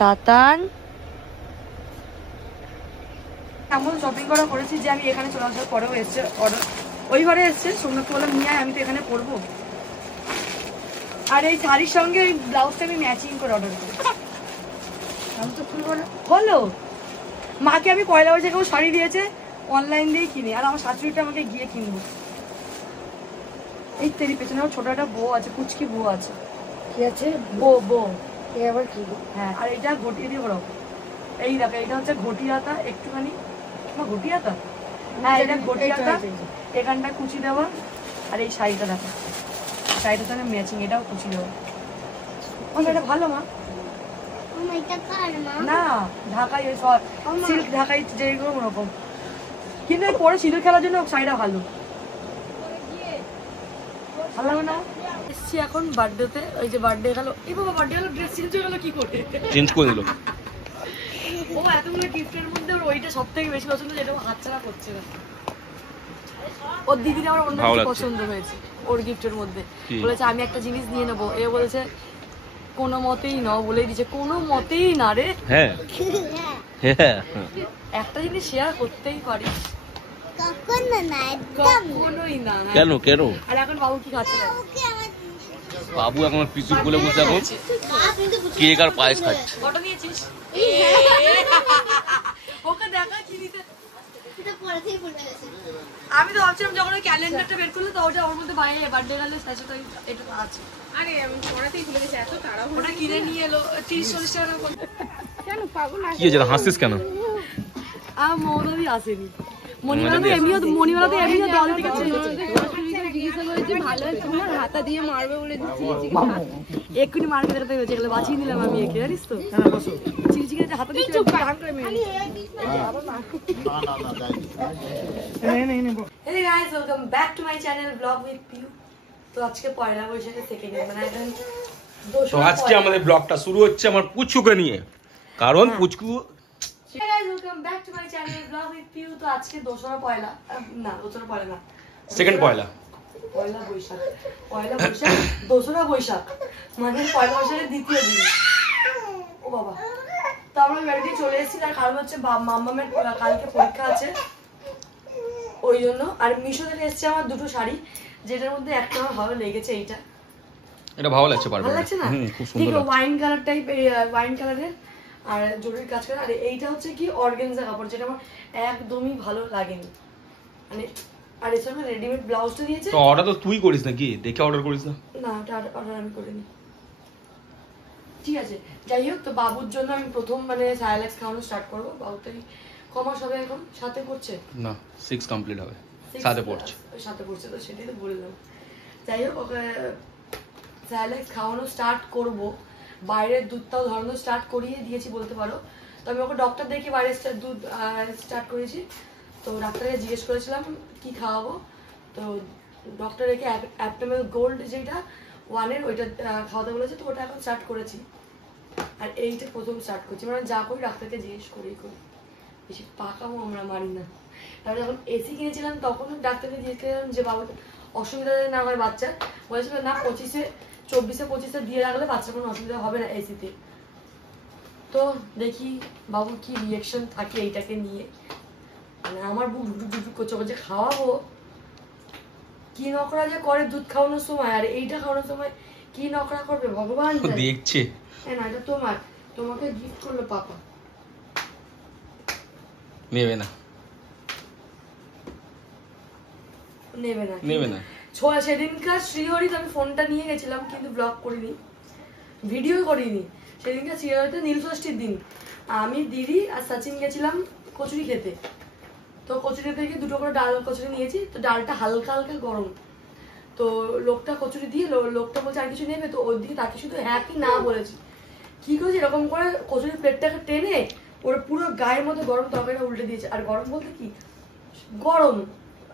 তাতান এমন শপিং করা করেছি যে আমি এখানে চলে আসার পরেও এসছে অর্ডার ওই ঘরে এসছে সোমনাথকে বললাম নিয়ে আয়, আমি তো এখানে পরবো। আর এই শাড়ির সঙ্গে এই ব্লাউজটা আমি ম্যাচিং করে অর্ডার করি। হলো মাকে আমি পয়লা বৈশাখেও শাড়ি দিয়েছে অনলাইন দিয়েই কিনে, আর আমার শাশুড়িটা আমাকে গিয়ে কিনবো। এই তেরি পেছনে ছোট একটা বউ আছে, কুচকি বউ আছে। কি আছে? বউ আবার কি? হ্যাঁ, আর এটা ঘটিয়ে দিয়ে বড়। এই দেখো এটা হচ্ছে ঘটিয়াতা, একটুখানি ঘটিয়াতা। হ্যাঁ এটা ঘটিয়াতা, এখানটা কুচি দেওয়া। আর এই শাড়িটা দেখো, শাড়িটার সঙ্গে ম্যাচিং, এটাও কুচি দেওয়া। এটা ভালো মা না, ঢাকাই ওই সিল্ক ঢাকাই যেগুলো ওরকম, কিন্তু পরে সিঁদুর খেলার জন্য শাড়িটা ভালো। ভালো লাগবে না? এসছি এখন বার্থডেতে, ওই যে বার্থডে গেল, এই বাবা বার্থডে গেল, ড্রেস চেঞ্জ হয়ে গেল কি করে? চেঞ্জ করে দিল। ও এতগুলো গিফটের মধ্যে ওইটা সব থেকে বেশি পছন্দ, যেটা ও হাতছাড়া করছে না। ওর দিদির আমার অন্য কিছু পছন্দ হয়েছে ওর গিফটের মধ্যে। বলেছে আমি একটা জিনিস নিয়ে নেবো, এ বলেছে কোনো মতেই নাও, বলেই দিচ্ছে কোনো মতেই না রে। হ্যাঁ একটা জিনিস শেয়ার করতেই পারিস, কখনোই না। কেন কেন? আর এখন বাবু কি খাচ্ছে? বাবু এখন পিছু বলে বসে এখন কেক আর পায়েস খাচ্ছে। ফটো নিয়েছিস? ওকে দেখা কি দিতে। আমি তো ভাবছিলাম যখন ওই ক্যালেন্ডারটা বের করলো তো ওটা ওর মধ্যে বাইরে বার্থডে গেলে সাথে তো এটা আছে। আরে আমি পড়াতেই ভুলে গেছি, এত তাড়াহুড়ো। ওটা কিনে নিয়ে এলো 30-40 টাকা করে। কেন পাগল? কি হয়েছে, হাসছিস কেন? মৌনবী আসেনি, মণিমালা তো এমনিও দল থেকে ভালো তোমার হাতা দিয়ে মারবে বলে এক্ষুনি মার্কেট হয়েছে, এগুলো বাঁচিয়ে নিলাম আমি একে, জানিস তো? চিচিকে হাতা দিয়ে Hey guys, welcome back to my channel Vlog with Piu. তো আজকে পয়লা বৈশাখের থেকে মানে তো আজকে আমাদের ব্লগটা শুরু হচ্ছে আমার পুচকুকে নিয়ে, কারণ পুচকু। Hey guys, welcome back to my channel Vlog with Piu. তো আজকে দোসরা পয়লা না, দোসরা পয়লা না, সেকেন্ড পয়লা বৈশাখ, দোসরা বৈশাখ মানে পয়লা বৈশাখের দ্বিতীয় দিন। ও বাবা, তো আমরা বাড়িতে চলে এসেছি, তার কারণ হচ্ছে মাম্মামের কালকে পরীক্ষা আছে ওই জন্য। আর মিশো থেকে এসছে আমার দুটো শাড়ি, যেটার মধ্যে একটা আমার ভালো লেগেছে, এটা ভালো লাগছে, ভালো লাগছে না? খুব সুন্দর, ওয়াইন কালার টাইপ, ওয়াইন কালারের আর জরির কাজ করা। আর এইটা হচ্ছে কি অর্গানজা কাপড়, যেটা আমার একদমই ভালো লাগেনি মানে। আর এছাড়া রেডিমেড ব্লাউজটা দিয়েছে। তো অর্ডার তো তুই করিস নাকি? দেখে অর্ডার করিস না? না, ওটা অর্ডার আমি করিনি। ঠিক আছে, যাই হোক, তো বাবুর জন্য আমি প্রথম মানে সায়ালাক্স খাওয়ানো স্টার্ট করবো। বাবুর তো কমার্স হবে এখন, সাথে পড়ছে না, 6 কমপ্লিট হবে, সাথে পড়ছে, তো সেটাই তো বললাম। যাই হোক, ওকে সায়ালাক্স খাওয়ানো স্টার্ট করব, বাইরের দুধটাও ধরানো স্টার্ট করিয়ে দিয়েছি বলতে পারো। তো আমি ওকে ডক্টর দেখি বাইরের দুধ স্টার্ট করেছি। তো ডাক্তারকে জিজ্ঞেস করেছিলাম কি খাওয়াবো, তো ডক্টর একে অ্যাপটেমেল গোল্ড যেটা 1-এর ওইটা খাওয়াতে বলেছে, তো ওটা এখন স্টার্ট করেছি। আর এইটা প্রথম স্টার্ট করছি, মানে যা করি ডাক্তারকে জিজ্ঞেস করি, বেশি পাকামো আমরা মারি না। তারপরে যখন এসি কিনেছিলাম তখন ডাক্তারকে জিজ্ঞেস করলাম যে বাবা অসুবিধা না হয় বাচ্চার, বলেছিল না 24-25 দিয়ে রাখলে বাচ্চার কোনো অসুবিধা হবে না এসিতে। তো দেখি বাবুর কি রিয়াকশন থাকে এইটাকে নিয়ে। মানে আমার বুক ঢুকঢুক করছে, যে খাওয়াবো কি নকরা যে করে দুধ খাওয়ানোর সময়, আর এইটা খাওয়ানোর সময় কি নকরা করবে ভগবান দেখছে। হ্যাঁ না, এটা তোমাকে গিফট করলো পাপা। নেবে না সেদিনকার শ্রীহরিতে আমি ফোনটা নিয়ে গেছিলাম, কিন্তু ব্লগ করিনি, ভিডিও করিনি। সেদিনকার শ্রীহরিতে নীলষষ্ঠীর দিন আমি, দিদি আর সচিন গেছিলাম কচুরি খেতে। তো কচুরি থেকে 2টো করে ডাল কচুরি নিয়েছি, তো ডালটা হালকা হালকা গরম। তো লোকটা কচুরি দিয়ে লোকটা বলছে আর কিছু নেবে, তো ওর দিকে তাকে শুধু হ্যাঁ কি না বলেছি। কি করেছে এরকম করে কচুরির প্লেটটাকে টেনে ওর পুরো গায়ের মধ্যে গরম তরকারিটা উল্টে দিয়েছে। আর গরম বলতে কি গরম,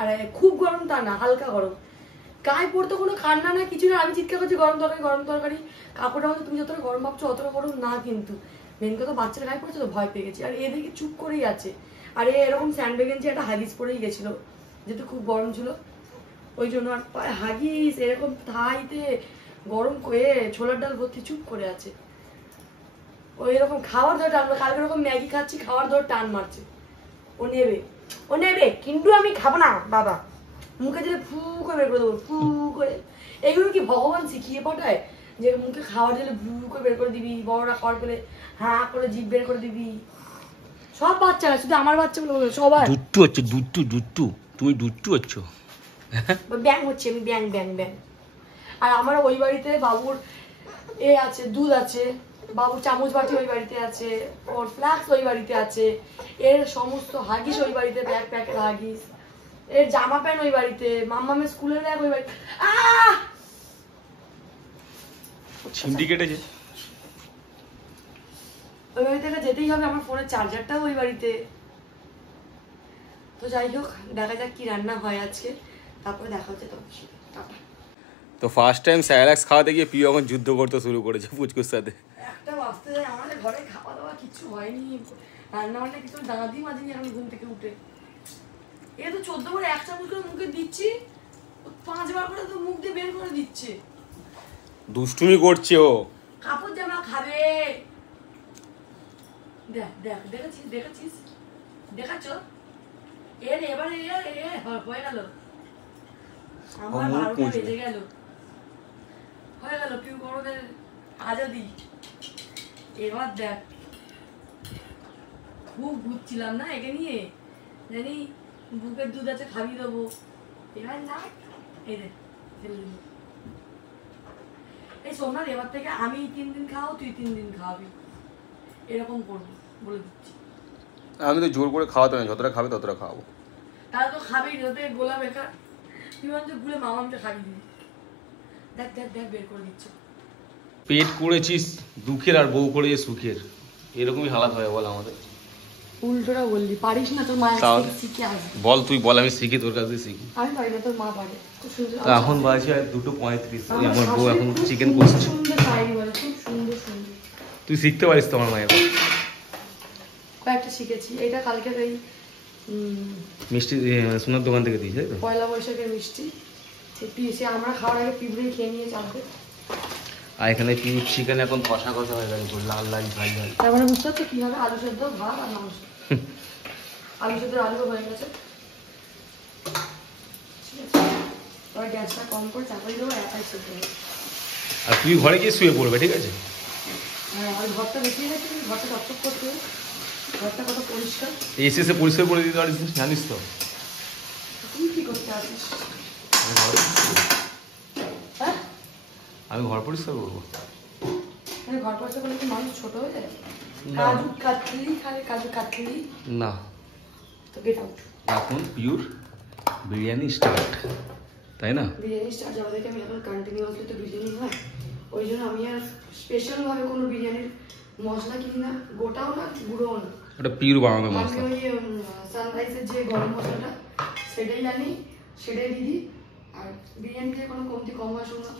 আর খুব গরম তা না, হালকা গরম, গায়ে পড়তে কোনো কান্না না কিছু না। আমি চিৎকার করছি গরম তরকারি, কাপড়টা মধ্যে তুমি যতটা গরম ভাবছো অতটা গরম না, কিন্তু মেন কথা বাচ্চার গায়ে পড়ছে তো ভয় পেয়ে গেছি। আর এদিকে চুপ করেই আছে, আর এরকম স্যান্ডব্যাগ গেঞ্জি একটা হাগিস পরেই গেছিল, যেহেতু খুব গরম ছিল ওই জন্য। আর হাগিস এরকম থাইতে গরম করে ছোলার ডাল ভর্তি চুপ করে আছে। ওই এরকম খাওয়ার ধরে টান, কালকে এরকম ম্যাগি খাচ্ছি, খাওয়ার ধরে টান মারছে। ও নেবে কিন্তু আমি খাবো না বাবা, মুখে দিলে ফু করে বের করে দেবো, ফু করে। এইগুলো কি ভগবান শিখিয়ে পাঠায় যে মুখে খাওয়ার দিলে ফু করে বের করে দিবি, বড়রা খাওয়ার পেলে হাঁ করে জিভ বের করে দিবি? সব বাচ্চারা, শুধু আমার বাচ্চাগুলো সবাই দুট্টু হচ্ছে, দুট্টু তুমি দুট্টু হচ্ছ। ব্যাং হচ্ছে, আমি ব্যাং ব্যাং ব্যাং। আর আমার ওই বাড়িতে বাবুর আছে, দুধ আছে, বাবুর চামচ বাটি ওই বাড়িতে আছে, ওর ফ্লাক্স ওই বাড়িতে আছে, এর সমস্ত হাগিস ওই বাড়িতে, ব্যাগ প্যাকেট হাগিস, এর জামা প্যান্ট ওই বাড়িতে, মাম্মামের স্কুলের ব্যাগ ওই বাড়িতে। চিমটি কেটেছে। ওই বাড়ি থেকে যেতেই হবে, আমার ফোনের চার্জারটাও ওই বাড়িতে। তো যাই হোক, দেখা যাক কি রান্না হয় আজকে, তারপরে দেখা হচ্ছে তোমার সাথে। তো ফার্স্ট টাইম স্যালাক্স খাওয়াতে গিয়ে পিউ এখন যুদ্ধ করতে শুরু করেছে পুচকুর সাথে। একটা বাঁচতে যায়, আমাদের ঘরে খাওয়া দাওয়া কিছু হয়নি, রান্না বান্না কিছু দাঁড়াতেই মাঝিনি এখন ঘুম থেকে উঠে। এ তো 14 বার 1 চামচ করে মুখে দিচ্ছি, 5 বার করে তো মুখ দিয়ে বের করে দিচ্ছে। দুষ্টুমি করছে ও। কাপড় জামা খাবে। দেখ দেখ, দেখেছিস দেখাচ্ছ? এর এবারে হয়ে গেল, আমার 12টা বেজে গেল, হয়ে গেল পিউ বড়দের আজাদি। এবার দেখ, খুব ঘুরছিলাম না একে নিয়ে, জানি বুকের দুধ আছে খাইয়ে দেবো, এবার না, এই দেখ এই সোমনাথ, এবার থেকে আমি 3 দিন খাওয়াবো, তুই 3 দিন খাওয়াবি, এরকম করবো বলে দিচ্ছি। আমি তো জোর করে খাওয়াতে না, যতটা খাবে ততটা খাওয়াবো। তাহলে তো খাবেই, যাতে গোলা বেকার তুই মানে ভুলে মামামটা খাবি দিবি। দেখ দেখ দেখ, বের করে দিচ্ছ। পেট করেছিস দুঃখের আর বউ করেছিস সুখের, এরকমই হালাত হয় বল আমাদের। উল্টোটা বললি, পারিস না, তোর মায়ের কাছ থেকে শিখে আসবি। বল তুই বল, আমি শিখি তোর কাছে শিখি। আমি পারি না, তোর মা পারে। খুব সুন্দর। এখন বাজে 2:35, আমার বউ এখন চিকেন করছে। সুন্দর শাড়ি বলে, খুব সুন্দর সুন্দর। তুই শিখতে পারিস তো আমার মায়ের। কয়েকটা শিখেছি, এটা কালকে এই মিষ্টি সোনার দোকান থেকে দিয়েছে, তাই তো? পয়লা বৈশাখের মিষ্টি, সে আমরা খাওয়ার আগে পিঁপড়ে খেয়ে নিয়ে চালতে। আর এখানে পিউ চিকেন এখন কষা কষা হয়ে গেছে, লাল লাল ঝাল ঝাল। তার মানে বুঝতে পারছো কি হবে? আলু সেদ্ধ, ভাত আর মাংস। আলু সেদ্ধ, আলু হয়ে গেছে, ঠিক আছে। এবার গ্যাসটা কম করে চাপাই দেবো, একাই সেদ্ধ হবে। আর তুই ঘরে গিয়ে শুয়ে পড়বে, ঠিক আছে? হ্যাঁ, আর ঘরটা বেশিয়ে গেছে, ঘরটা চকচক করতে হবে, ঘরটা কত পরিষ্কার। এসে পরিষ্কার করে দিতে পারিস, জানিস তো? তুই কি করতে আসিস? হ্যাঁ, আমি ঘর পরিষ্কার করবো। ঘর পরিষ্কার করলে কি মানুষ ছোট হয়ে যায়? না। কাজু কাটলি খালি, কাজু কাটলি না, তো গেট আউট। এখন পিওর বিরিয়ানি স্টার্ট, তাই না? বিরিয়ানি স্টার্ট যাওয়া থেকে আমি এখন কন্টিনিউয়াসলি তো বিরিয়ানি হয়, ওই জন্য আমি আর স্পেশাল ভাবে কোনো বিরিয়ানির মশলা কিনি না, গোটাও না গুঁড়োও না। ওটা পিওর বানানো আমি মশলা। ওই সানরাইজের যে গরম মশলাটা সেটাই আনি, সেটাই দিই। আর বিরিয়ানিতে কোনো কমতি কম আসো না।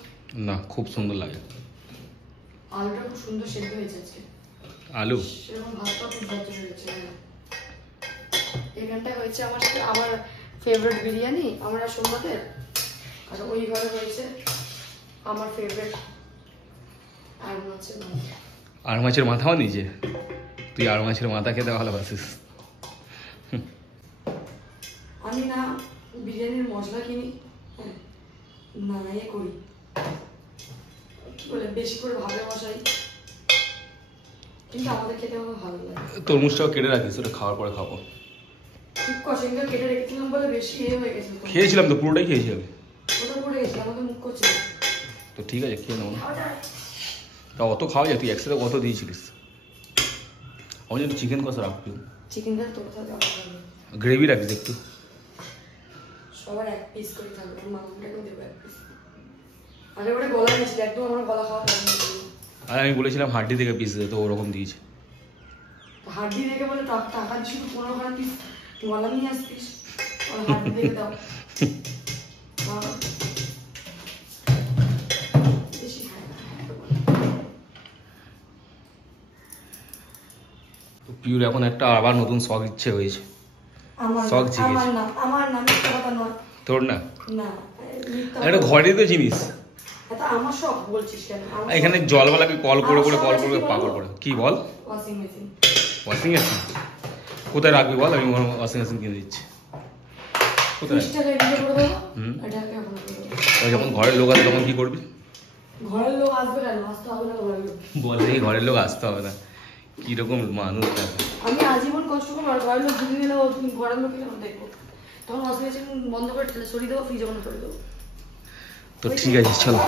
না, খুব সুন্দর লাগে। আলুটা খুব সুন্দর সেদ্ধ হয়েছে আজকে। আলু সেরকম ভাতটা খুব ভালো হয়েছে। এখানটায় হয়েছে আমার সাথে আমার ফেভারিট বিরিয়ানি, আমার আর সোমনাথের। আর ওই ঘরে হয়েছে আমার ফেভারিট আর মাছের মাথা। আর মাছের মাথাও নিজে, তুই আর মাছের মাথা খেতে ভালোবাসিস। আমি না বিরিয়ানির মশলা কিনি, না ইয়ে করি, কি বলে বেশি করে ভাবে বসাই, কিন্তু আমাদের খেতে আমার ভালো লাগে। তরমুজটাও কেটে রাখিস, ওটা খাওয়ার পরে খাবো। খুব কষেঙ্গা কেটে রেখেছিলাম বলে বেশি হয়ে গেছে। খেয়েছিলাম তো, পুরোটাই খেয়েছি আমি। ওটা পড়ে গেছে, আমাদের মুখ করছে। তো ঠিক আছে, খেয়ে নেবো না। তা অত খাওয়া যায়, তুই একসাথে কত দিয়েছিলিস? আমি একটু চিকেন কষা রাখবি, চিকেনটা তোর সাথে গ্রেভি রাখিস একটু। সবার এক পিস করে থাকবে, মামুনটাকেও দেবো এক পিস। আগে ওটা গলা নিয়েছিল, একদম আমার গলা খাওয়া পছন্দ করি। আর আমি বলেছিলাম হাড্ডি থেকে পিস দিতে, তো ওরকম দিয়েছে। হাড্ডি দেখে বলে টাকা দিয়ে শুধু 15 পিস গলা নিয়ে আসতিস, হাড্ডি দেখে দাও। বেশি খায় না। পিওর এখন একটা আবার নতুন শখ ইচ্ছে হয়েছে। আমার নাম মিথ্যা কথা নয়। তোর না? না, একটা ঘরে তো জিনিস, এটা আমার শখ বলছিস কেন? এখানে জলওয়ালাকে কল করে পাগল করে। কি বল? Washing machine. ওয়াশিং মেশিন কোথায় রাখবি বল, আমি ওয়াশিং মেশিন কিনে দিচ্ছি। কোথায়? যখন ঘরের লোক আসবে তখন কি করবি? ঘরের লোক আসবে কেন? আসতে হবে না ঘরের লোক। বল দেখি ঘরের লোক আসতে হবে না, কিরকম মানুষ। আমি আজীবন কষ্ট করবো আর ঘরের লোক ঢুকে গেলে ঘরের লোক কেন দেখবো? তখন ওয়াশিং মেশিন বন্ধ করে ঠেলে সরিয়ে দেবো, ফ্রিজে বন্ধ করে দেবো। তো ঠিক আছে চলো,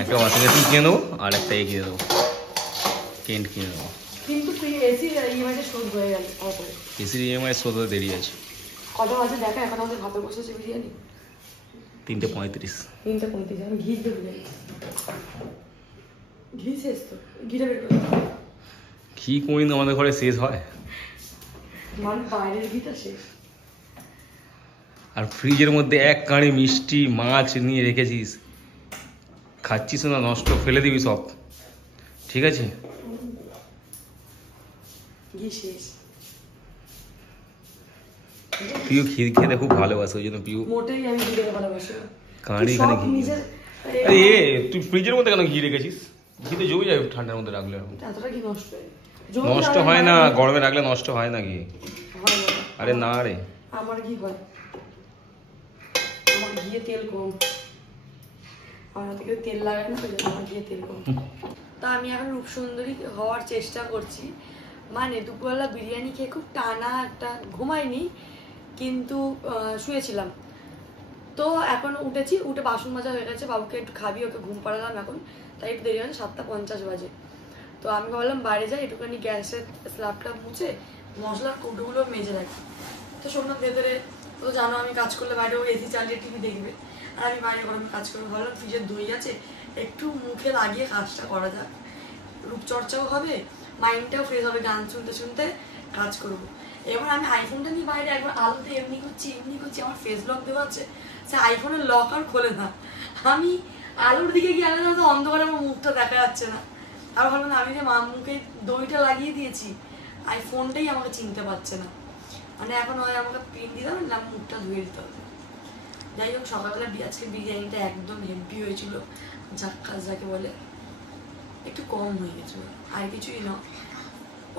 একটা ওয়াশিং মেশিন কিনে দেবো আর একটা কিনে দেবো, কেন্ট কিনে দেবো। কিন্তু এসির ইএমআই শোধ হয়ে গেল। এসির ইএমআই শোধ হতে দেরি আছে। কটা বাজে দেখা? এখন আমাদের ভাতে বসেছে বিরিয়ানি 3:35। 3:35। আমি ঘি দেবো, ঘি শেষ তো, ঘিটা বের করে ঘি কোনদিন আমাদের ঘরে শেষ হয়? মানে বাইরের ঘিটা শেষ। আর ফ্রিজের মধ্যে এক কাঁড়ি মিষ্টি মাছ নিয়ে রেখেছিস, খাচ্ছিস না, নষ্ট, ফেলে দিবি সব, ঠিক আছে? ঘি শেষ। পিউ ক্ষীর খেতে খুব ভালোবাসে, ওই জন্য পিউ মোটেই আমি ঘি খেতে ভালোবাসি না। কাঁড়ি এখানে ঘি। আরে তুই ফ্রিজের মধ্যে কেন ঘি রেখেছিস? ঘি তো জমে যাবে ঠান্ডার মধ্যে রাখলে। এতটা ঘি নষ্ট হয়? নষ্ট হয় না, গরমে রাখলে নষ্ট হয় না ঘি। হয় না। আরে না রে, আমার ঘি হয়, আমার ঘিয়ে তেল কম, আমার থেকে তেল লাগায় না, আমার ঘিয়ে তেল কম। তা আমি এখন রূপসুন্দরী হওয়ার চেষ্টা করছি। মানে দুপুরবেলা বিরিয়ানি খেয়ে খুব টানা একটা ঘুমাইনি, কিন্তু শুয়েছিলাম। তো এখন উঠেছি, উঠে বাসন মাজা হয়ে গেছে, বাবুকে একটু খাবি, ওকে ঘুম পাড়ালাম এখন, তাই একটু দেরি হয়েছে, 7:50 বাজে। তো আমি ভাবলাম বাইরে যাই, একটুখানি গ্যাসের স্ল্যাবটা মুছে মশলার কৌটোগুলো মেজে রাখি। তো সোমনাথ ভেতরে, তো জানো আমি কাজ করলে বাইরে ও এসি চালিয়ে টিভি দেখবে, আর আমি বাইরে গরমে কাজ করবো। ভাবলাম ফ্রিজের দই আছে, একটু মুখে লাগিয়ে কাজটা করা যাক, রূপচর্চাও হবে, মাইন্ডটাও ফ্রেশ হবে, গান শুনতে শুনতে কাজ করবো। এবার আমি আইফোনটা নিয়ে বাইরে একবার আলোতে এমনি করছি, আমার ফেস লক দেওয়া আছে, সে আইফোনের লক আর খোলে না। আমি আলোর দিকে গিয়ে আলাদা তো অন্ধকারে আমার মুখটা দেখা যাচ্ছে না। আর ভাবলাম আমি যে মুখে দইটা লাগিয়ে দিয়েছি, আইফোনটাই আমাকে চিনতে পারছে না। মানে এখন হয় আমাকে পিন দিতে হবে না, মুখটা ধুয়ে দিতে হবে। যাই হোক, সকালবেলা আজকে বিরিয়ানিটা একদম হেভি হয়েছিল, ঝাক্কাস যাকে বলে, একটু কম হয়ে গেছিল, আর কিছুই না।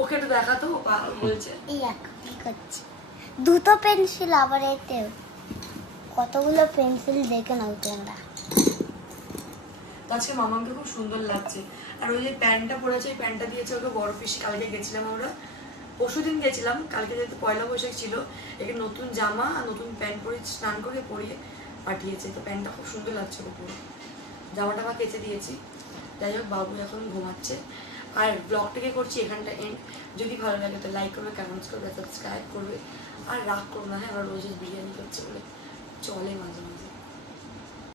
ওকে একটু দেখাতো, বলছে দুটো পেন্সিল, আবার এতে কতগুলো পেন্সিল দেখে নাও তোমরা। আজকে মামাকে খুব সুন্দর লাগছে। আর ওই যে প্যান্টটা পরেছে, ওই প্যান্টটা দিয়েছে ওকে বড় পিসি। কালকে গেছিলাম আমরা, পরশুদিন গেছিলাম, কালকে যেহেতু পয়লা বৈশাখ ছিল, একে নতুন জামা আর নতুন প্যান্ট পরে স্নান করে পরিয়ে পাঠিয়েছে। তো প্যান্টটা খুব সুন্দর লাগছে ওকে পরে, জামাটা বা কেচে দিয়েছি। যাই হোক, বাবু এখন ঘুমাচ্ছে। আর ব্লগটাকে করছি এখানটা এন্ড। যদি ভালো লাগে তো লাইক করবে, কমেন্টস করবে, সাবস্ক্রাইব করবে, আর রাগ করবে না। হ্যাঁ, আমার রোজ বিরিয়ানি করছে বলে চলে মাঝে